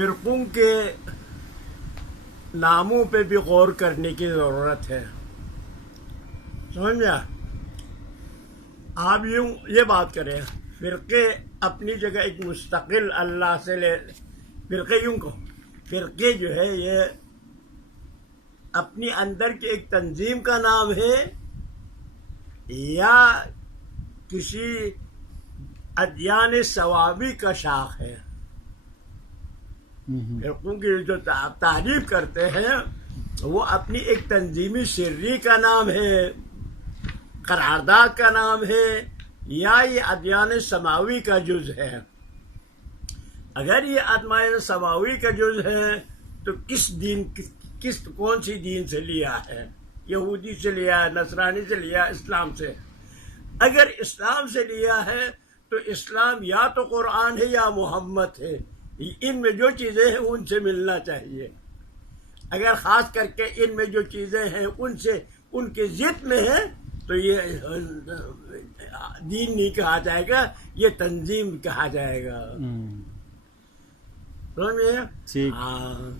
فرقوں کے ناموں پہ بھی غور کرنے کی ضرورت ہے. سمجھا؟ آپ یوں یہ بات کریں، فرقے اپنی جگہ ایک مستقل اللہ سے لے، فرقے یوں کو فرقے جو ہے یہ اپنی اندر کی ایک تنظیم کا نام ہے یا کسی ادیان ثوابی کا شاخ ہے. فرقوں کی جو تعریف کرتے ہیں وہ اپنی ایک تنظیمی سری کا نام ہے، قرارداد کا نام ہے، یا یہ ادیان سماوی کا جز ہے. اگر یہ ادیان سماوی کا جز ہے تو کون سی دین سے لیا ہے؟ یہودی سے لیا ہے، نصرانی سے لیا، اسلام سے. اگر اسلام سے لیا ہے تو اسلام یا تو قرآن ہے یا محمد ہے. ان میں جو چیزیں ہیں ان سے ملنا چاہیے. اگر خاص کر کے ان میں جو چیزیں ہیں ان کے ضد میں ہیں تو یہ دین نہیں کہا جائے گا، یہ تنظیم کہا جائے گا. سمجھ میں؟ ٹھیک. ہاں.